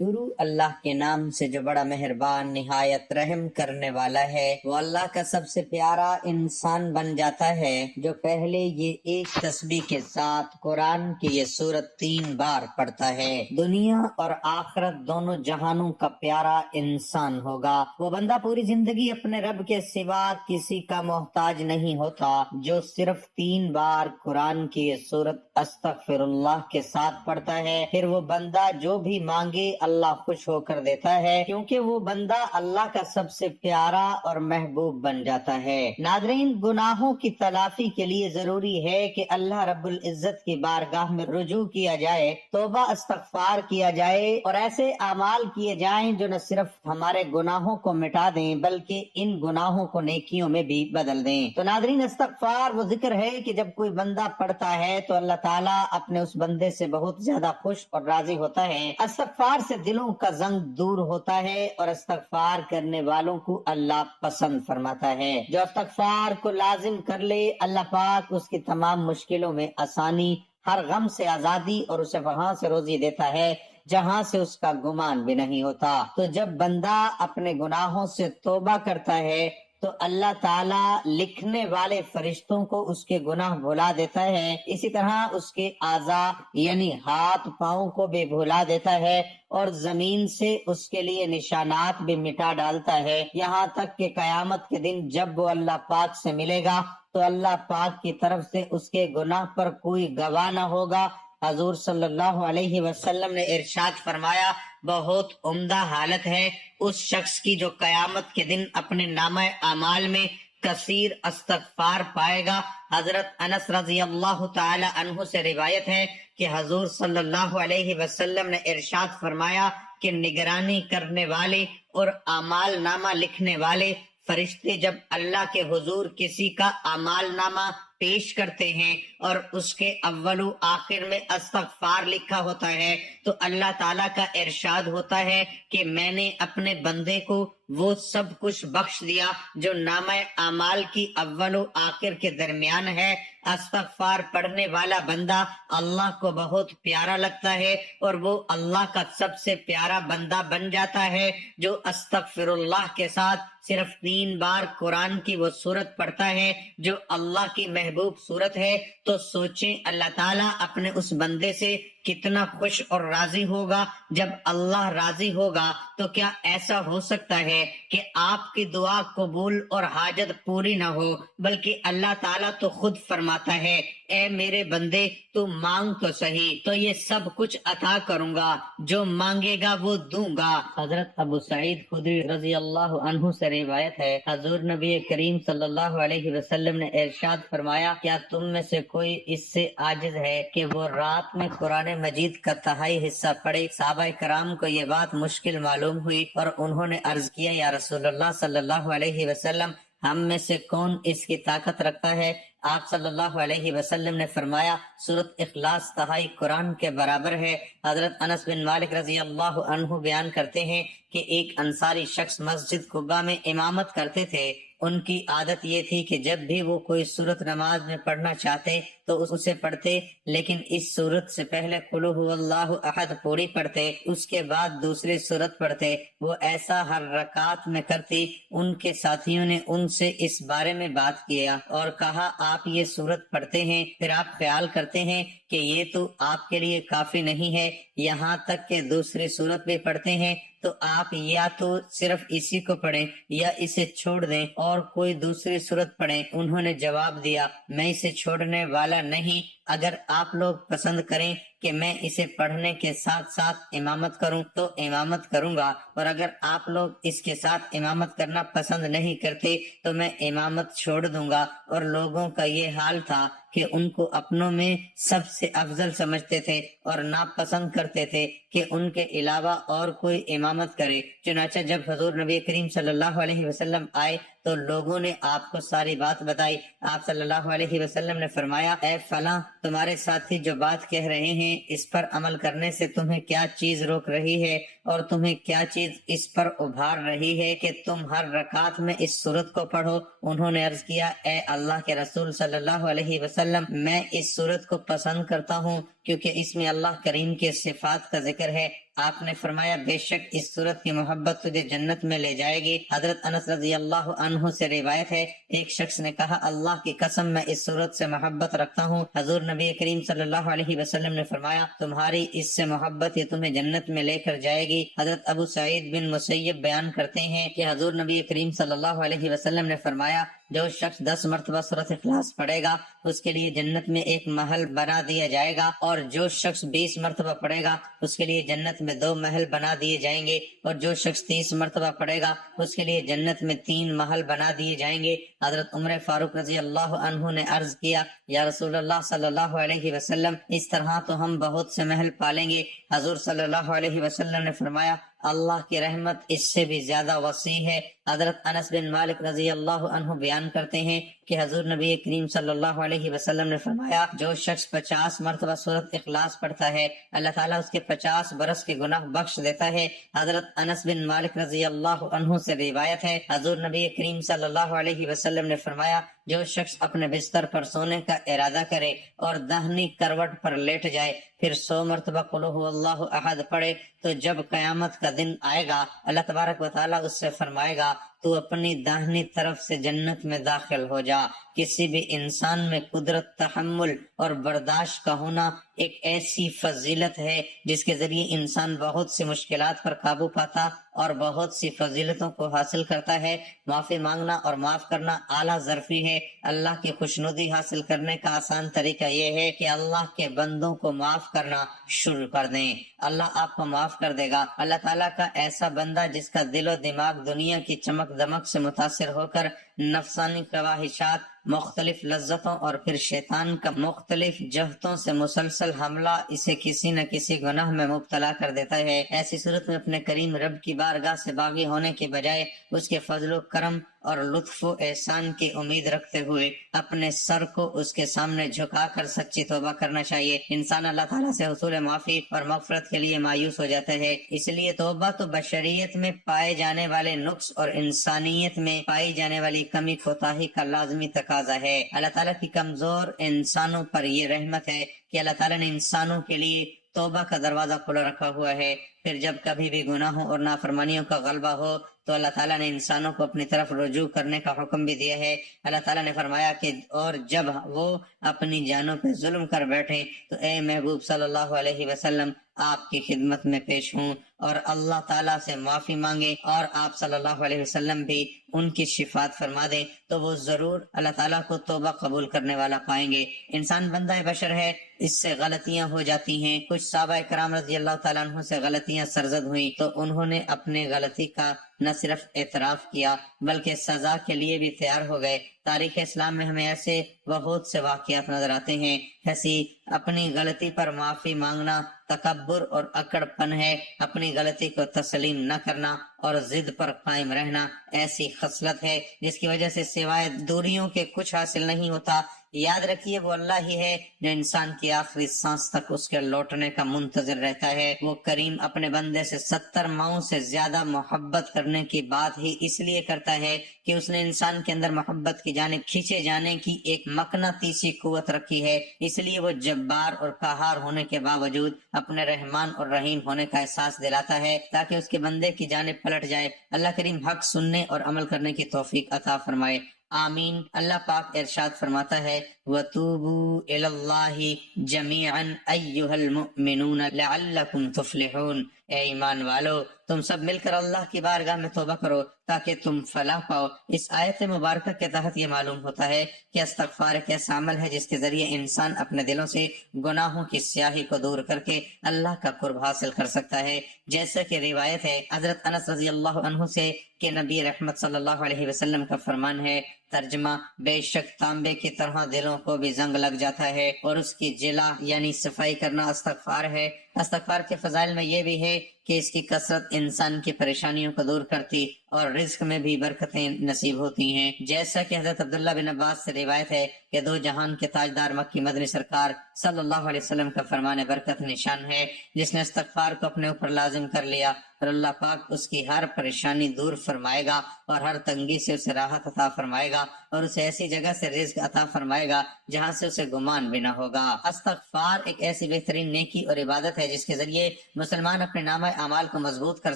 شروع اللہ کے نام سے جو بڑا مہربان نہایت رحم کرنے والا ہے۔ وہ اللہ کا سب سے پیارا انسان بن جاتا ہے جو پہلے یہ ایک تسبیح کے ساتھ قرآن کی یہ سورت 3 بار پڑھتا ہے۔ دنیا اور آخرت دونوں جہانوں کا پیارا انسان ہوگا۔ وہ بندہ پوری زندگی اپنے رب کے سوا کسی کا محتاج نہیں ہوتا جو صرف 3 بار قرآن کی یہ سورت استغفر اللہ کے ساتھ پڑھتا ہے۔ پھر وہ بندہ جو بھی مانگے اللہ خوش ہو کر دیتا ہے، کیونکہ وہ بندہ اللہ کا سب سے پیارا اور محبوب بن جاتا ہے۔ ناظرین، گناہوں کی تلافی کے لیے ضروری ہے کہ اللہ رب العزت کی بارگاہ میں رجوع کیا جائے، توبہ استغفار کیا جائے اور ایسے اعمال کیے جائیں جو نہ صرف ہمارے گناہوں کو مٹا دیں بلکہ ان گناہوں کو نیکیوں میں بھی بدل دیں۔ تو ناظرین، استغفار وہ ذکر ہے کہ جب کوئی بندہ پڑھتا ہے تو اللہ تعالیٰ اپنے اس بندے سے بہت زیادہ خوش اور راضی ہوتا ہے۔ استغفار سے دلوں کا زنگ دور ہوتا ہے اور استغفار کرنے والوں کو اللہ پسند فرماتا ہے۔ جو استغفار کو لازم کر لے، اللہ پاک اس کی تمام مشکلوں میں آسانی، ہر غم سے آزادی اور اسے وہاں سے روزی دیتا ہے جہاں سے اس کا گمان بھی نہیں ہوتا۔ تو جب بندہ اپنے گناہوں سے توبہ کرتا ہے تو اللہ تعالیٰ لکھنے والے فرشتوں کو اس کے گناہ بھلا دیتا ہے، اسی طرح اس کے اعضاء یعنی ہاتھ پاؤں کو بھی بھلا دیتا ہے اور زمین سے اس کے لیے نشانات بھی مٹا ڈالتا ہے، یہاں تک کہ قیامت کے دن جب وہ اللہ پاک سے ملے گا تو اللہ پاک کی طرف سے اس کے گناہ پر کوئی گواہ نہ ہوگا۔ حضور صلی اللہ علیہ وسلم نے ارشاد فرمایا، بہت عمدہ حالت ہے اس شخص کی جو قیامت کے دن اپنے نامہ اعمال میں کثیر استغفار پائے گا۔ حضرت انس رضی اللہ تعالی عنہ سے روایت ہے کہ حضور صلی اللہ علیہ وسلم نے ارشاد فرمایا کہ نگرانی کرنے والے اور اعمال نامہ لکھنے والے فرشتے جب اللہ کے حضور کسی کا اعمال نامہ پیش کرتے ہیں اور اس کے اول و آخر میں استغفار لکھا ہوتا ہے تو اللہ تعالیٰ کا ارشاد ہوتا ہے کہ میں نے اپنے بندے کو وہ سب کچھ بخش دیا جو نامہ اعمال کی اول و آخر کے درمیان ہے۔ استغفار پڑھنے والا بندہ اللہ کو بہت پیارا لگتا ہے اور وہ اللہ کا سب سے پیارا بندہ بن جاتا ہے جو استغفر اللہ کے ساتھ صرف 3 بار قرآن کی وہ سورت پڑھتا ہے جو اللہ کی محبوب سورت ہے۔ تو سوچیں اللہ تعالیٰ اپنے اس بندے سے کتنا خوش اور راضی ہوگا۔ جب اللہ راضی ہوگا تو کیا ایسا ہو سکتا ہے کہ آپ کی دعا قبول اور حاجت پوری نہ ہو، بلکہ اللہ تعالیٰ تو خود فرماتا ہے، اے میرے بندے تو مانگ تو صحیح تو یہ سب کچھ عطا کروں گا، جو مانگے گا وہ دوں گا۔ حضرت ابو سعید خدری رضی اللہ عنہ سے روایت ہے، حضور نبی کریم صلی اللہ علیہ وسلم نے ارشاد فرمایا، کیا تم میں سے کوئی اس سے عاجز ہے کہ وہ رات میں قرآن مجید کا تہائی حصہ پڑھے؟ صحابہ کرام کو یہ بات مشکل معلوم ہوئی اور انہوں نے عرض کیا، یا رسول اللہ صلی اللہ علیہ وسلم، ہم میں سے کون اس کی طاقت رکھتا ہے؟ آپ صلی اللہ علیہ وسلم نے فرمایا، سورۃ اخلاص تہائی قرآن کے برابر ہے۔ حضرت انس بن مالک رضی اللہ عنہ بیان کرتے ہیں کہ ایک انصاری شخص مسجد قباء میں امامت کرتے تھے۔ ان کی عادت یہ تھی کہ جب بھی وہ کوئی سورت نماز میں پڑھنا چاہتے تو اسے پڑھتے، لیکن اس سورت سے پہلے قل ھو اللہ احد پوری پڑھتے، اس کے بعد دوسری سورت پڑھتے۔ وہ ایسا ہر رکعت میں کرتی۔ ان کے ساتھیوں نے ان سے اس بارے میں بات کیا اور کہا، آپ یہ سورت پڑھتے ہیں پھر آپ خیال کرتے ہیں کہ یہ تو آپ کے لیے کافی نہیں ہے، یہاں تک کہ دوسری سورت بھی پڑھتے ہیں، تو آپ یا تو صرف اسی کو پڑھیں یا اسے چھوڑ دیں اور کوئی دوسری سورت پڑھیں۔ انہوں نے جواب دیا، میں اسے چھوڑنے والا نہیں، اگر آپ لوگ پسند کریں کہ میں اسے پڑھنے کے ساتھ ساتھ امامت کروں تو امامت کروں گا، اور اگر آپ لوگ اس کے ساتھ امامت کرنا پسند نہیں کرتے تو میں امامت چھوڑ دوں گا۔ اور لوگوں کا یہ حال تھا کہ ان کو اپنوں میں سب سے افضل سمجھتے تھے اور ناپسند کرتے تھے کہ ان کے علاوہ اور کوئی امامت کرے۔ چنانچہ جب حضور نبی کریم صلی اللہ علیہ وسلم آئے تو لوگوں نے آپ کو ساری بات بتائی۔ آپ صلی اللہ علیہ وسلم نے فرمایا، اے فلاں، تمہارے ساتھی جو بات کہہ رہے ہیں اس پر عمل کرنے سے تمہیں کیا چیز روک رہی ہے اور تمہیں کیا چیز اس پر ابھار رہی ہے کہ تم ہر رکعت میں اس سورت کو پڑھو؟ انہوں نے عرض کیا، اے اللہ کے رسول صلی اللہ علیہ وسلم، میں اس سورت کو پسند کرتا ہوں کیونکہ اس میں اللہ کریم کے صفات کا ذکر ہے۔ آپ نے فرمایا بے شک اس صورت کی محبت تجھے جنت میں لے جائے گی۔ حضرت انس رضی اللہ عنہ سے روایت ہے، ایک شخص نے کہا اللہ کی قسم میں اس صورت سے محبت رکھتا ہوں۔ حضور نبی کریم صلی اللہ علیہ وسلم نے فرمایا تمہاری اس سے محبت یہ تمہیں جنت میں لے کر جائے گی۔ حضرت ابو سعید بن مسیب بیان کرتے ہیں کہ حضور نبی کریم صلی اللہ علیہ وسلم نے فرمایا جو شخص 10 مرتبہ سورۃ اخلاص پڑھے گا اس کے لیے جنت میں ایک محل بنا دیا جائے گا، اور جو شخص 20 مرتبہ پڑھے گا اس کے لیے جنت میں 2 محل بنا دیے جائیں گے، اور جو شخص 30 مرتبہ پڑھے گا اس کے لیے جنت میں 3 محل بنا دیے جائیں گے۔ حضرت عمر فاروق رضی اللہ عنہ نے عرض کیا یا رسول اللہ صلی اللہ علیہ وسلم اس طرح تو ہم بہت سے محل پالیں گے۔ حضور صلی اللہ علیہ وسلم نے فرمایا اللہ کی رحمت اس سے بھی زیادہ وسیع ہے۔ حضرت انس بن مالک رضی اللہ عنہ بیان کرتے ہیں کہ حضور نبی کریم صلی اللہ علیہ وسلم نے فرمایا جو شخص 50 مرتبہ سورۃ اخلاص پڑھتا ہے اللہ تعالیٰ اس کے 50 برس کے گناہ بخش دیتا ہے۔ حضرت انس بن مالک رضی اللہ عنہ سے روایت ہے حضور نبی کریم صلی اللہ علیہ وسلم نے فرمایا جو شخص اپنے بستر پر سونے کا ارادہ کرے اور داہنی کروٹ پر لیٹ جائے پھر 100 مرتبہ قل ھو اللہ احد پڑھے تو جب قیامت کا دن آئے گا اللہ تبارک و تعالیٰ اس سے فرمائے گا تو اپنی داہنی طرف سے جنت میں داخل ہو جا۔ کسی بھی انسان میں قدرت، تحمل اور برداشت کا ہونا ایک ایسی فضیلت ہے جس کے ذریعے انسان بہت سی مشکلات پر قابو پاتا اور بہت سی فضیلتوں کو حاصل کرتا ہے۔ معافی مانگنا اور معاف کرنا اعلیٰ ظرفی ہے۔ اللہ کی خوشنودی حاصل کرنے کا آسان طریقہ یہ ہے کہ اللہ کے بندوں کو معاف کرنا شروع کر دیں، اللہ آپ کو معاف کر دے گا۔ اللہ تعالیٰ کا ایسا بندہ جس کا دل و دماغ دنیا کی چمک دمک سے متاثر ہو کر نفسانی خواہشات، مختلف لذتوں اور پھر شیطان کا مختلف جہتوں سے مسلسل حملہ اسے کسی نہ کسی گناہ میں مبتلا کر دیتا ہے، ایسی صورت میں اپنے کریم رب کی بارگاہ سے باغی ہونے کے بجائے اس کے فضل و کرم اور لطف و احسان کی امید رکھتے ہوئے اپنے سر کو اس کے سامنے جھکا کر سچی توبہ کرنا چاہیے۔ انسان اللہ تعالیٰ سے حصول معافی اور مغفرت کے لیے مایوس ہو جاتا ہے، اس لیے توبہ تو بشریت میں پائے جانے والے نقص اور انسانیت میں پائی جانے والی کمی کوتاہی کا لازمی تقاضا ہے۔ اللہ تعالیٰ کی کمزور انسانوں پر یہ رحمت ہے کہ اللہ تعالیٰ نے انسانوں کے لیے توبہ کا دروازہ کھلا رکھا ہوا ہے، پھر جب کبھی بھی گناہوں اور نافرمانیوں کا غلبہ ہو تو اللہ تعالیٰ نے انسانوں کو اپنی طرف رجوع کرنے کا حکم بھی دیا ہے۔ اللہ تعالیٰ نے فرمایا کہ اور جب وہ اپنی جانوں پہ ظلم کر بیٹھیں تو اے محبوب صلی اللہ علیہ وسلم آپ کی خدمت میں پیش ہوں اور اللہ تعالیٰ سے معافی مانگے اور آپ صلی اللہ علیہ وسلم بھی ان کی شفاعت فرما دیں تو وہ ضرور اللہ تعالیٰ کو توبہ قبول کرنے والا پائیں گے۔ انسان بندہ بشر ہے، اس سے غلطیاں ہو جاتی ہیں۔ کچھ صحابہ کرام رضی اللہ تعالیٰ عنہ سے غلطیاں سرزد ہوئیں تو انہوں نے اپنے غلطی کا نہ صرف اعتراف کیا بلکہ سزا کے لیے بھی تیار ہو گئے۔ تاریخ اسلام میں ہمیں ایسے بہت سے واقعات نظر آتے ہیں۔ ایسی اپنی غلطی پر معافی مانگنا تکبر اور اکڑ پن ہے، اپنی غلطی کو تسلیم نہ کرنا اور ضد پر قائم رہنا ایسی خصلت ہے جس کی وجہ سے سوائے دوریوں کے کچھ حاصل نہیں ہوتا۔ یاد رکھیے وہ اللہ ہی ہے جو انسان کی آخری سانس تک اس کے لوٹنے کا منتظر رہتا ہے۔ وہ کریم اپنے بندے سے 70 ماؤں سے زیادہ محبت کرنے کی بات ہی اس لیے کرتا ہے کہ اس نے انسان کے اندر محبت کی جانب کھینچے جانے کی ایک مقناطیسی قوت رکھی ہے، اس لیے وہ جبار اور قہار ہونے کے باوجود اپنے رحمان اور رحیم ہونے کا احساس دلاتا ہے تاکہ اس کے بندے کی جانب پلٹ جائے۔ اللہ کریم حق سننے اور عمل کرنے کی توفیق عطا فرمائے، آمین۔ اللہ پاک ارشاد فرماتا ہے وَتُوبُوا إِلَى اللَّهِ جَمِيعًا أَيُّهَا الْمُؤْمِنُونَ لَعَلَّكُمْ تُفْلِحُونَ۔ اے ایمان والو تم سب مل کر اللہ کی بارگاہ میں توبہ کرو تاکہ تم فلاح پاؤ۔ اس آیت مبارکہ کے تحت یہ معلوم ہوتا ہے کہ استغفار ایک ایسا عمل ہے جس کے ذریعے انسان اپنے دلوں سے گناہوں کی سیاہی کو دور کر کے اللہ کا قرب حاصل کر سکتا ہے، جیسا کہ روایت ہے حضرت انس رضی اللہ عنہ سے کہ نبی رحمت صلی اللہ علیہ وسلم کا فرمان ہے، ترجمہ بے شک تانبے کی طرح دلوں کو بھی زنگ لگ جاتا ہے اور اس کی جلا یعنی صفائی کرنا استغفار ہے۔ استغفار کے فضائل میں یہ بھی ہے کہ اس کی کثرت انسان کی پریشانیوں کو دور کرتی اور رزق میں بھی برکتیں نصیب ہوتی ہیں، جیسا کہ حضرت عبداللہ بن عباس سے روایت ہے کہ دو جہان کے تاجدار مکی مدنی سرکار صلی اللہ علیہ وسلم کا فرمان برکت نشان ہے، جس نے استغفار کو اپنے اوپر لازم کر لیا اور اللہ پاک اس کی ہر پریشانی دور فرمائے گا اور ہر تنگی سے اسے راحت عطا فرمائے گا اور اسے ایسی جگہ سے رزق عطا فرمائے گا جہاں سے اسے گمان بھی نہ ہوگا۔ استغفار ایک ایسی بہترین نیکی اور عبادت ہے ہے جس کے ذریعے مسلمان اپنے نامہ اعمال کو مضبوط کر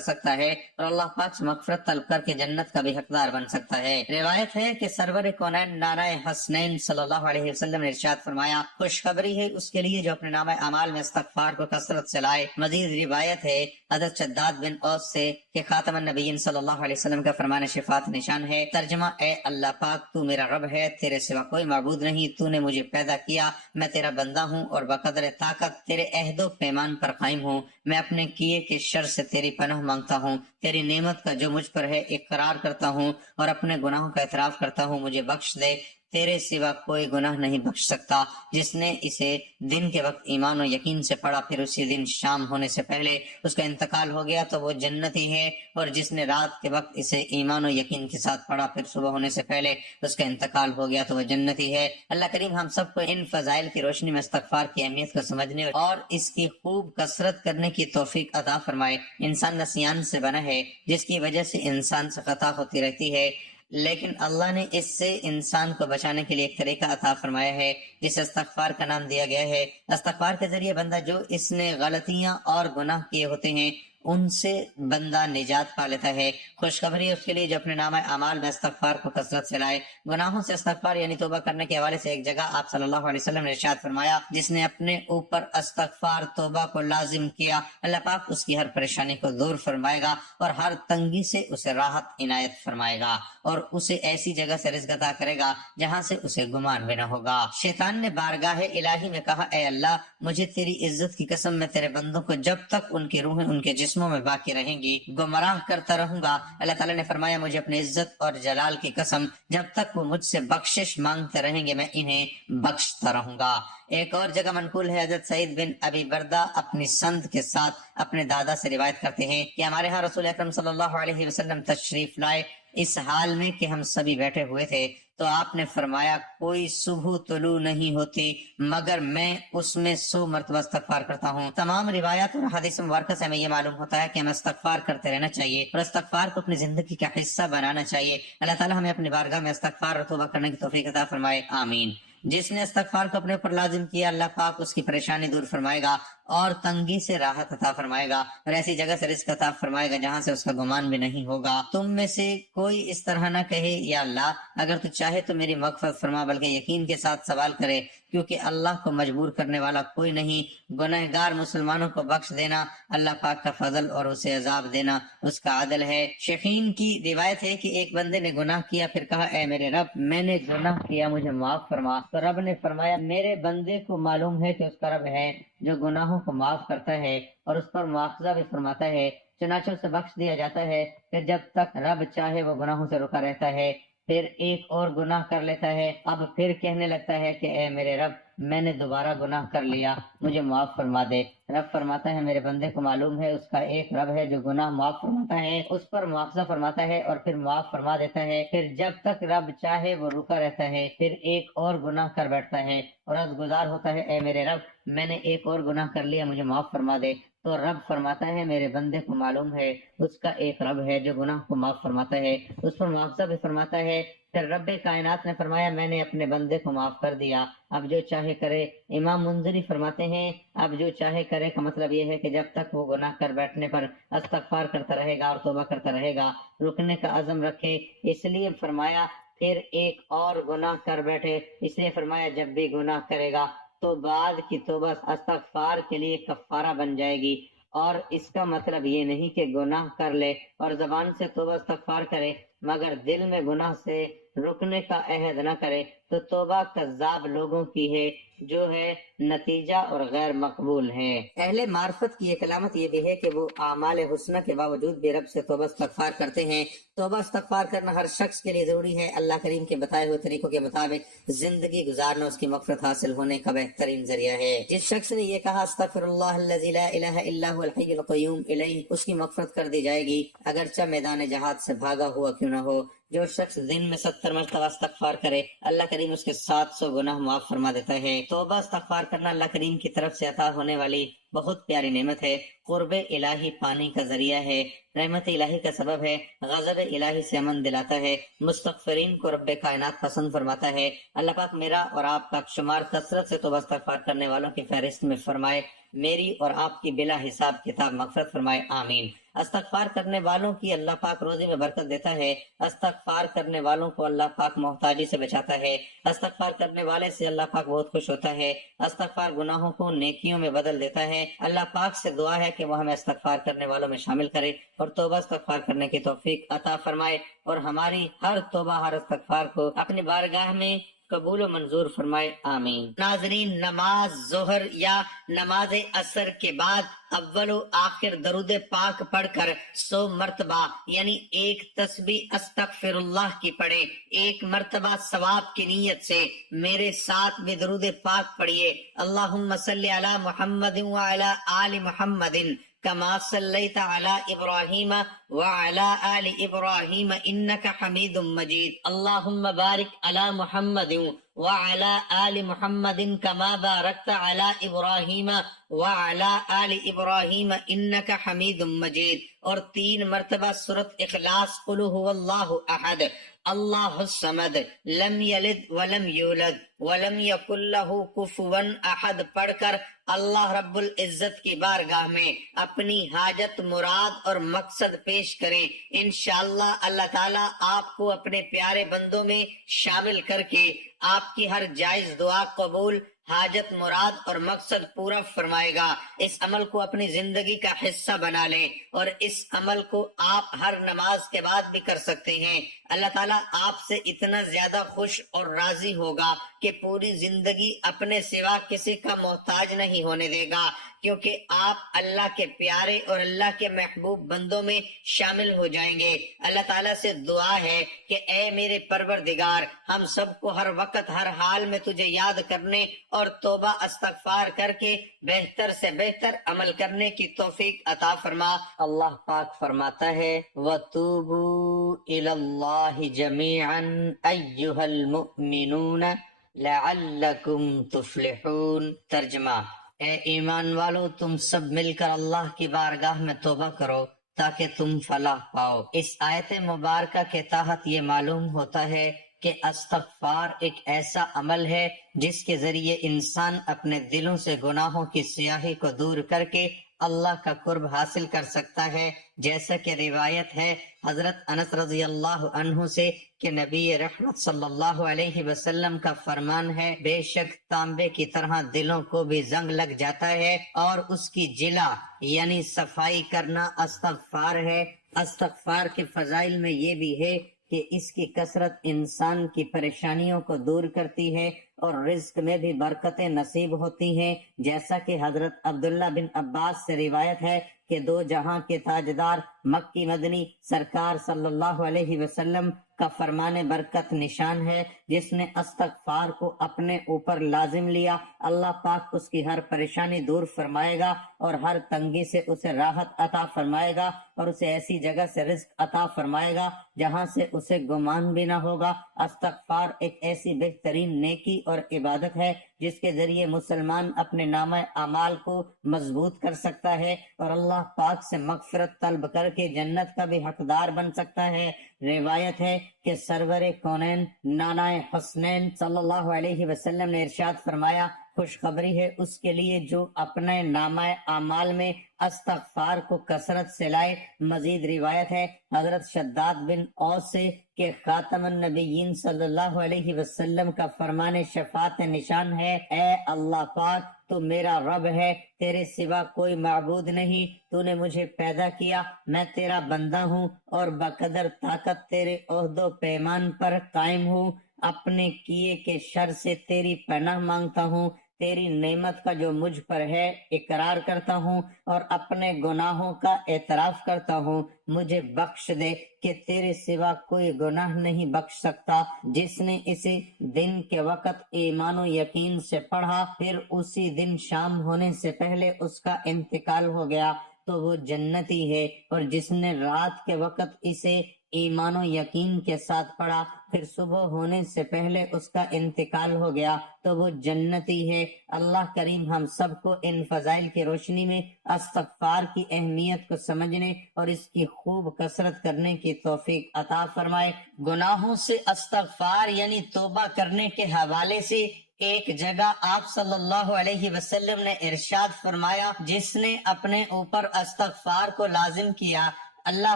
سکتا ہے اور اللہ پاک سے مغفرت طلب کر کے جنت کا بھی حقدار بن سکتا ہے۔ روایت ہے کہ سرور کونین نانا حسنین صلی اللہ علیہ وسلم نے ارشاد فرمایا، خوشخبری ہے اس کے لیے جو اپنے نامہ اعمال میں استغفار کو کثرت سے لائے۔ مزید روایت ہے حضرت شداد بن اوس سے کہ خاتم النبیین صلی اللہ علیہ وسلم کا فرمان شفاعت نشان ہے، ترجمہ: اے اللہ پاک، تو میرا رب ہے، تیرے سوا کوئی معبود نہیں، تو نے مجھے پیدا کیا، میں تیرا بندہ ہوں اور بقدر طاقت تیرے عہد و پیمان پر قائم ہوں۔ میں اپنے کیے کے شر سے تیری پناہ مانگتا ہوں، تیری نعمت کا جو مجھ پر ہے اقرار کرتا ہوں اور اپنے گناہوں کا اعتراف کرتا ہوں، مجھے بخش دے۔ تیرے سوا کوئی گناہ نہیں بخش سکتا۔ جس نے اسے دن کے وقت ایمان و یقین سے پڑھا پھر اسی دن شام ہونے سے پہلے اس کا انتقال ہو گیا تو وہ جنتی ہے، اور جس نے رات کے وقت اسے ایمان و یقین کے ساتھ پڑھا پھر صبح ہونے سے پہلے اس کا انتقال ہو گیا تو وہ جنتی ہے۔ اللہ کریم ہم سب کو ان فضائل کی روشنی میں استغفار کی اہمیت کو سمجھنے اور اس کی خوب کثرت کرنے کی توفیق عطا فرمائے۔ انسان نسیان سے بنا ہے جس کی وجہ سے انسان سے خطا ہوتی رہتی ہے، لیکن اللہ نے اس سے انسان کو بچانے کے لیے ایک طریقہ عطا فرمایا ہے جسے استغفار کا نام دیا گیا ہے۔ استغفار کے ذریعے بندہ جو اس نے غلطیاں اور گناہ کیے ہوتے ہیں ان سے بندہ نجات پا لیتا ہے۔ خوشخبری ہے اس کے لیے جو اپنے نامہ اعمال میں استغفار کو کثرت سے لائے۔ گناہوں سے استغفار یعنی توبہ کرنے کے حوالے سے ایک جگہ آپ صلی اللہ علیہ وسلم نے ارشاد فرمایا، جس نے اپنے اوپر استغفار توبہ کو لازم کیا، اللہ پاک اس کی ہر پریشانی کو دور فرمائے گا اور ہر تنگی سے اسے راحت عنایت فرمائے گا اور اسے ایسی جگہ سے رزق عطا کرے گا جہاں سے اسے گمان بھی نہ ہوگا۔ شیطان نے بارگاہ الہی میں کہا، اے اللہ، مجھے تیری عزت کی قسم میں تیرے بندوں کو جب تک ان کی روحیں ان کے جسموں میں باقی رہیں گی گمراہ کرتا رہوں گا۔ اللہ تعالیٰ نے فرمایا، مجھے اپنی عزت اور جلال کی قسم، جب تک وہ مجھ سے بخشش مانگتے رہیں گے میں انہیں بخشتا رہوں گا۔ ایک اور جگہ منقول ہے، حضرت سعید بن ابی بردہ اپنی سند کے ساتھ اپنے دادا سے روایت کرتے ہیں کہ ہمارے ہاں رسول اکرم صلی اللہ علیہ وسلم تشریف لائے، اس حال میں کہ ہم سبھی بیٹھے ہوئے تھے تو آپ نے فرمایا، کوئی صبح طلوع نہیں ہوتی مگر میں اس میں 100 مرتبہ استغفار کرتا ہوں۔ تمام روایات اور حدیث مبارکہ سے ہمیں یہ معلوم ہوتا ہے کہ ہمیں استغفار کرتے رہنا چاہیے اور استغفار کو اپنی زندگی کا حصہ بنانا چاہیے۔ اللہ تعالیٰ ہمیں اپنی بارگاہ میں استغفار اور توبہ کرنے کی توفیق عطا فرمائے، آمین۔ جس نے استغفار کو اپنے اوپر لازم کیا، اللہ پاک اس کی پریشانی دور فرمائے گا اور تنگی سے راحت عطا فرمائے گا اور ایسی جگہ سے رزق عطا فرمائے گا جہاں سے اس کا گمان بھی نہیں ہوگا۔ تم میں سے کوئی اس طرح نہ کہے، یا اللہ اگر تو چاہے تو میری مغفرت فرما، بلکہ یقین کے ساتھ سوال کرے، کیونکہ اللہ کو مجبور کرنے والا کوئی نہیں۔ گنہگار مسلمانوں کو بخش دینا اللہ پاک کا فضل اور اسے عذاب دینا اس کا عدل ہے۔ شیخین کی روایت ہے کہ ایک بندے نے گناہ کیا پھر کہا، اے میرے رب، میں نے گناہ کیا، مجھے معاف فرما۔ تو رب نے فرمایا، میرے بندے کو معلوم ہے کہ اس کا رب ہے جو گناہوں کو معاف کرتا ہے اور اس پر مواخذہ بھی فرماتا ہے، چنانچہ اسے بخش دیا جاتا ہے۔ پھر جب تک رب چاہے وہ گناہوں سے رکا رہتا ہے، پھر ایک اور گناہ کر لیتا ہے، اب پھر کہنے لگتا ہے کہ اے میرے رب، میں نے دوبارہ گناہ کر لیا، مجھے معاف فرما دے۔ رب فرماتا ہے، میرے بندے کو معلوم ہے اس کا ایک رب ہے جو گناہ معاف فرماتا ہے، اس پر مواخذہ فرماتا ہے اور پھر معاف فرما دیتا ہے۔ پھر جب تک رب چاہے وہ رکا رہتا ہے، پھر ایک اور گناہ کر بیٹھتا ہے اور عرض گزار ہوتا ہے، اے میرے رب، میں نے ایک اور گناہ کر لیا، مجھے معاف فرما دے۔ تو رب فرماتا ہے، میرے بندے کو معلوم ہے اس کا ایک رب ہے جو گناہ کو معاف فرماتا ہے، اس پر مواخذہ بھی فرماتا ہے۔ پھر رب کائنات نے فرمایا، میں نے اپنے بندے کو معاف کر دیا، اب جو چاہے کرے۔ امام منذری فرماتے ہیں، اب جو چاہے کرے کا مطلب یہ ہے کہ جب تک وہ گناہ کر بیٹھنے پر استغفار کرتا رہے گا اور توبہ کرتا رہے گا، رکنے کا عزم رکھے۔ اس لیے فرمایا پھر ایک اور گناہ کر بیٹھے، اس لیے فرمایا جب بھی گناہ کرے گا تو بعد کی توبہ استغفار کے لیے کفارہ بن جائے گی۔ اور اس کا مطلب یہ نہیں کہ گناہ کر لے اور زبان سے توبہ استغفار کرے مگر دل میں گناہ سے رکنے کا عہد نہ کرے، تو توبہ کذاب لوگوں کی ہے جو ہے نتیجہ اور غیر مقبول ہے۔ اہل معرفت کی ایک علامت یہ بھی ہے کہ وہ اعمال حسنہ کے باوجود بھی رب سے توبہ استغفار کرتے ہیں۔ توبہ استغفار کرنا ہر شخص کے لیے ضروری ہے۔ اللہ کریم کے بتائے ہوئے طریقوں کے مطابق زندگی گزارنا اس کی مغفرت حاصل ہونے کا بہترین ذریعہ ہے۔ جس شخص نے یہ کہا استغفر اللہ الذی لا الہ الا هو الحی القیوم الیہ، اس کی مغفرت کر دی جائے گی اگرچہ میدان جہاد سے بھاگا ہوا کیوں نہ ہو۔ جو شخص دن میں 70 مرتبہ استغفار کرے اللہ کریم اس کے 700 گناہ معاف فرما دیتا ہے۔ توبہ استغفار کرنا اللہ کریم کی طرف سے عطا ہونے والی بہت پیاری نعمت ہے۔ قرب الہی پانے کا ذریعہ ہے، رحمت الہی کا سبب ہے، غضب الہی سے امن دلاتا ہے، مستغفرین کو رب کائنات پسند فرماتا ہے۔ اللہ پاک میرا اور آپ کا شمار کثرت سے توبہ استغفار کرنے والوں کی فہرست میں فرمائے، میری اور آپ کی بلا حساب کتاب مغفرت فرمائے، آمین۔ استغفار کرنے والوں کی اللہ پاک روزی میں برکت دیتا ہے، استغفار کرنے والوں کو اللہ پاک محتاجی سے بچاتا ہے، استغفار کرنے والے سے اللہ پاک بہت خوش ہوتا ہے، استغفار گناہوں کو نیکیوں میں بدل دیتا ہے۔ اللہ پاک سے دعا ہے کہ وہ ہمیں استغفار کرنے والوں میں شامل کرے اور توبہ استغفار کرنے کی توفیق عطا فرمائے، اور ہماری ہر توبہ ہر استغفار کو اپنی بارگاہ میں قبول و منظور فرمائے، آمین۔ ناظرین، نماز ظہر یا نماز عصر کے بعد اول و آخر درود پاک پڑھ کر 100 مرتبہ یعنی ایک تسبیح استغفر اللہ کی پڑھیں، ایک مرتبہ ثواب کی نیت سے میرے ساتھ بھی درود پاک پڑھیے۔ اللہم صلی علی محمد وعلی آل محمد کما صلیت علی ابراہیم وعلی آل ابراہیم انک حمید مجید، اللہم بارک علی محمد وعلی آل محمد کما بارکت علی ابراہیم وعلی آل ابراہیم انک حمید مجید، اور 3 مرتبہ سورۃ اخلاص قل هو اللہ احد اللہ الصمد لم یلد ولم یولد ولم یکن لہ کفوا احد پڑھ کر اللہ رب العزت کی بارگاہ میں اپنی حاجت مراد اور مقصد پیش کریں۔ انشاءاللہ اللہ تعالیٰ آپ کو اپنے پیارے بندوں میں شامل کر کے آپ کی ہر جائز دعا قبول، حاجت مراد اور مقصد پورا فرمائے گا۔ اس عمل کو اپنی زندگی کا حصہ بنا لیں، اور اس عمل کو آپ ہر نماز کے بعد بھی کر سکتے ہیں۔ اللہ تعالیٰ آپ سے اتنا زیادہ خوش اور راضی ہوگا کہ پوری زندگی اپنے سوا کسی کا محتاج نہیں ہونے دے گا، کیونکہ آپ اللہ کے پیارے اور اللہ کے محبوب بندوں میں شامل ہو جائیں گے۔ اللہ تعالیٰ سے دعا ہے کہ اے میرے پروردگار، ہم سب کو ہر وقت ہر حال میں تجھے یاد کرنے اور توبہ استغفار کر کے بہتر سے بہتر عمل کرنے کی توفیق عطا فرما۔ اللہ پاک فرماتا ہے وَتُوبُوا إِلَى اللَّهِ جَمِيعًا أَيُّهَا الْمُؤْمِنُونَ لَعَلَّكُمْ تُفْلِحُونَ۔ ترجمہ: اے ایمان والو، تم سب مل کر اللہ کی بارگاہ میں توبہ کرو تاکہ تم فلاح پاؤ۔ اس آیت مبارکہ کے تحت یہ معلوم ہوتا ہے کہ استغفار ایک ایسا عمل ہے جس کے ذریعے انسان اپنے دلوں سے گناہوں کی سیاہی کو دور کر کے اللہ کا قرب حاصل کر سکتا ہے، جیسا کہ روایت ہے حضرت انس رضی اللہ عنہ سے کہ نبی رحمت صلی اللہ علیہ وسلم کا فرمان ہے، بے شک تانبے کی طرح دلوں کو بھی زنگ لگ جاتا ہے اور اس کی جلا یعنی صفائی کرنا استغفار ہے۔ استغفار کے فضائل میں یہ بھی ہے کہ اس کی کثرت انسان کی پریشانیوں کو دور کرتی ہے اور رزق میں بھی برکتیں نصیب ہوتی ہیں، جیسا کہ حضرت عبداللہ بن عباس سے روایت ہے کہ 2 جہاں کے تاجدار مکی مدنی سرکار صلی اللہ علیہ وسلم کا فرمان برکت نشان ہے، جس نے استغفار کو اپنے اوپر لازم لیا، اللہ پاک اس کی ہر پریشانی دور فرمائے گا اور ہر تنگی سے اسے راحت عطا فرمائے گا، اور اسے ایسی جگہ سے رزق عطا فرمائے گا جہاں سے اسے گمان بھی نہ ہوگا۔ استغفار ایک ایسی بہترین نیکی اور عبادت ہے جس کے ذریعے مسلمان اپنے نامہ اعمال کو مضبوط کر سکتا ہے اور اللہ پاک سے مغفرت طلب کر کے جنت کا بھی حقدار بن سکتا ہے۔ روایت ہے کہ سرور کونین نانا حسنین صلی اللہ علیہ وسلم نے ارشاد فرمایا، خوشخبری ہے اس کے لیے جو اپنے نامہ اعمال میں استغفار کو کثرت سے لائے۔ مزید روایت ہے حضرت شداد بن اوس سے کہ خاتم النبیین صلی اللہ علیہ وسلم کا فرمان شفاعت نشان ہے، اے اللہ پاک تو میرا رب ہے، تیرے سوا کوئی معبود نہیں، تو نے مجھے پیدا کیا، میں تیرا بندہ ہوں اور بقدر طاقت تیرے عہد و پیمان پر قائم ہوں، اپنے کیے کے شر سے تیری پناہ مانگتا ہوں، تیری نعمت کا جو مجھ پر ہے اقرار کرتا ہوں اور اپنے گناہوں کا اعتراف کرتا ہوں، مجھے بخش دے کہ تیرے سوا کوئی گناہ نہیں بخش سکتا۔ جس نے اسے دن کے وقت ایمان و یقین سے پڑھا، پھر اسی دن شام ہونے سے پہلے اس کا انتقال ہو گیا تو وہ جنتی ہے، اور جس نے رات کے وقت اسے ایمان و یقین کے ساتھ پڑھا، پھر صبح ہونے سے پہلے اس کا انتقال ہو گیا تو وہ جنتی ہے۔ اللہ کریم ہم سب کو ان فضائل کی روشنی میں استغفار کی اہمیت کو سمجھنے اور اس کی خوب کثرت کرنے کی توفیق عطا فرمائے۔ گناہوں سے استغفار یعنی توبہ کرنے کے حوالے سے ایک جگہ آپ صلی اللہ علیہ وسلم نے ارشاد فرمایا، جس نے اپنے اوپر استغفار کو لازم کیا اللہ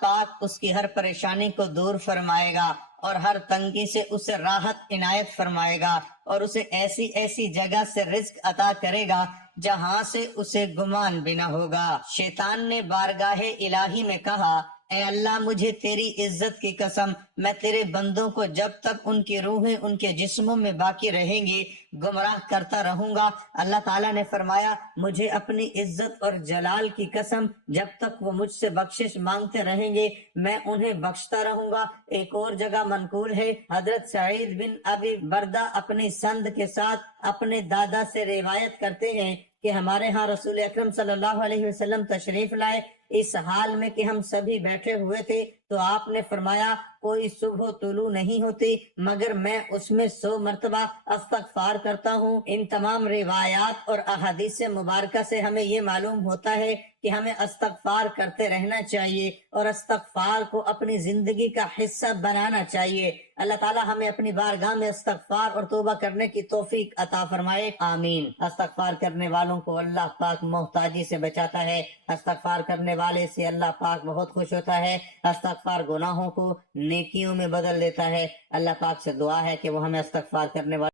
پاک اس کی ہر پریشانی کو دور فرمائے گا اور ہر تنگی سے اسے راحت عنایت فرمائے گا اور اسے ایسی ایسی جگہ سے رزق عطا کرے گا جہاں سے اسے گمان بھی نہ ہوگا۔ شیطان نے بارگاہ الہی میں کہا، اے اللہ مجھے تیری عزت کی قسم، میں تیرے بندوں کو جب تک ان کی روحیں ان کے جسموں میں باقی رہیں گی گمراہ کرتا رہوں گا۔ اللہ تعالیٰ نے فرمایا، مجھے اپنی عزت اور جلال کی قسم، جب تک وہ مجھ سے بخشش مانگتے رہیں گے میں انہیں بخشتا رہوں گا۔ ایک اور جگہ منقول ہے، حضرت سعید بن ابی بردہ اپنی سند کے ساتھ اپنے دادا سے روایت کرتے ہیں کہ ہمارے ہاں رسول اکرم صلی اللہ علیہ وسلم تشریف لائے، اس حال میں کہ ہم سبھی بیٹھے ہوئے تھے تو آپ نے فرمایا، کوئی صبح طلوع نہیں ہوتی مگر میں اس میں 100 مرتبہ استغفار کرتا ہوں۔ ان تمام روایات اور احادیث مبارکہ سے ہمیں یہ معلوم ہوتا ہے کہ ہمیں استغفار کرتے رہنا چاہیے اور استغفار کو اپنی زندگی کا حصہ بنانا چاہیے۔ اللہ تعالیٰ ہمیں اپنی بارگاہ میں استغفار اور توبہ کرنے کی توفیق عطا فرمائے، آمین۔ استغفار کرنے والوں کو اللہ پاک محتاجی سے بچاتا ہے، استغفار کرنے والے سے اللہ پاک بہت خوش ہوتا ہے، استغفار گناہوں کو نیکیوں میں بدل دیتا ہے۔ اللہ پاک سے دعا ہے کہ وہ ہمیں استغفار کرنے والے